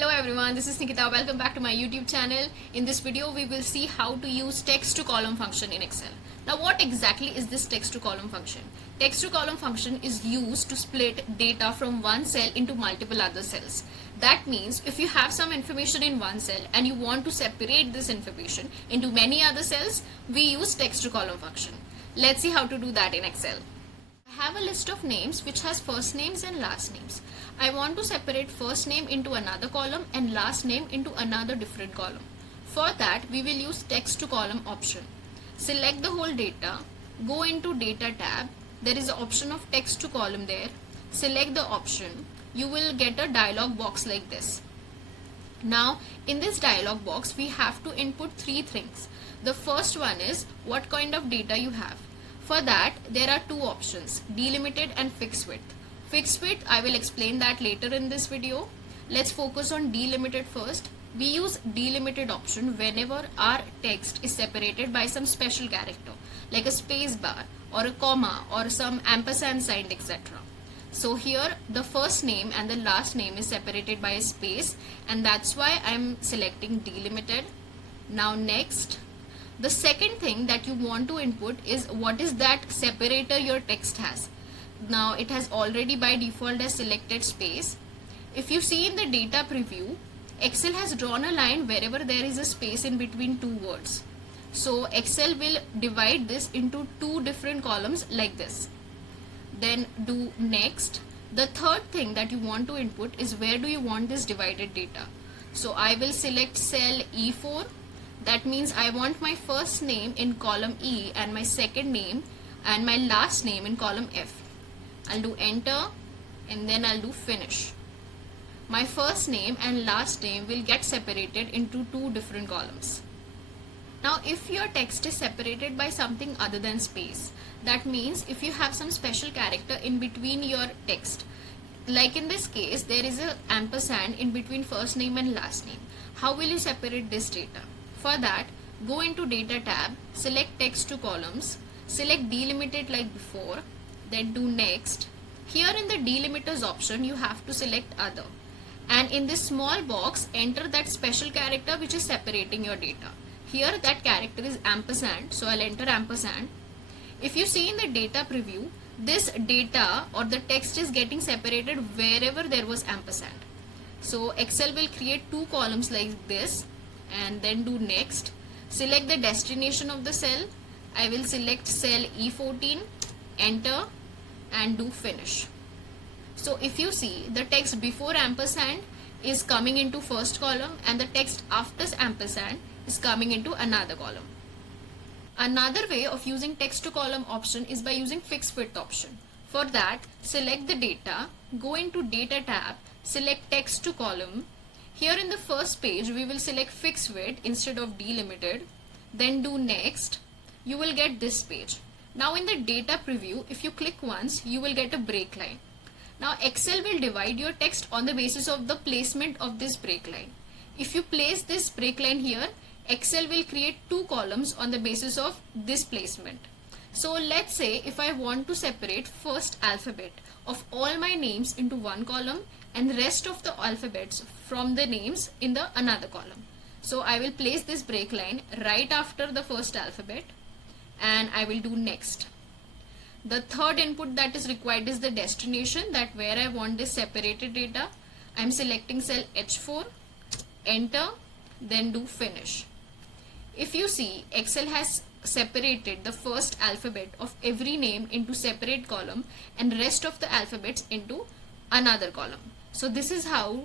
Hello everyone, this is Nikita. Welcome back to my YouTube channel. In this video, we will see how to use text to column function in Excel. Now, what exactly is this text to column function? Text to column function is used to split data from one cell into multiple other cells. That means if you have some information in one cell and you want to separate this information into many other cells, we use text to column function. Let's see how to do that in Excel. I have a list of names which has first names and last names. I want to separate first name into another column and last name into another different column. For that, we will use text to column option. Select the whole data, go into data tab. There is an option of text to column there. Select the option. You will get a dialog box like this. Now, in this dialog box, we have to input three things. The first one is what kind of data you have. For that, there are two options, delimited and fixed width. Fixed width, I will explain that later in this video. Let's focus on delimited first. We use delimited option whenever our text is separated by some special character, like a space bar or a comma or some ampersand sign, etc. So here the first name and the last name is separated by a space, and that's why I'm selecting delimited. Now next, the second thing that you want to input is what is that separator your text has. Now it has already by default as selected space. If you see in the data preview, Excel has drawn a line wherever there is a space in between two words. So Excel will divide this into two different columns like this. Then do next. The third thing that you want to input is where do you want this divided data. So I will select cell E4. That means I want my first name in column E and my second name and my last name in column F. I'll do enter and then I'll do finish. My first name and last name will get separated into two different columns. Now if your text is separated by something other than space, that means if you have some special character in between your text, like in this case there is a ampersand in between first name and last name, how will you separate this data? For that, go into data tab, select text to columns, select delimited like before, then do next. Here in the delimiters option, you have to select other. And in this small box, enter that special character which is separating your data. Here that character is ampersand, so I'll enter ampersand. If you see in the data preview, this data or the text is getting separated wherever there was ampersand. So Excel will create two columns like this and then do next. Select the destination of the cell. I will select cell E14, enter and do finish. So if you see, the text before ampersand is coming into first column and the text after ampersand is coming into another column. Another way of using text to column option is by using fixed width option. For that, select the data, go into data tab, select text to column. Here in the first page, we will select fixed width instead of delimited. Then do next. You will get this page. Now in the data preview, if you click once, you will get a break line. Now Excel will divide your text on the basis of the placement of this break line. If you place this break line here, Excel will create two columns on the basis of this placement. So let's say if I want to separate first alphabet of all my names into one column and the rest of the alphabets from the names in the another column. So I will place this break line right after the first alphabet and I will do next. The third input that is required is the destination, that where I want this separated data. I am selecting cell H4, enter, then do finish. If you see, Excel has separated the first alphabet of every name into separate column and rest of the alphabets into another column. So this is how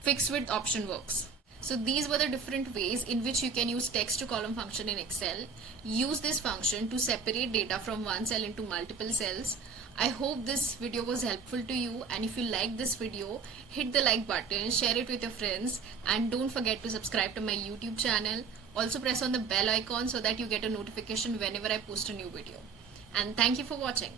fixed width option works. So these were the different ways in which you can use text to column function in Excel. Use this function to separate data from one cell into multiple cells. I hope this video was helpful to you, and if you like this video, hit the like button, share it with your friends, and don't forget to subscribe to my YouTube channel. Also press on the bell icon so that you get a notification whenever I post a new video. And thank you for watching.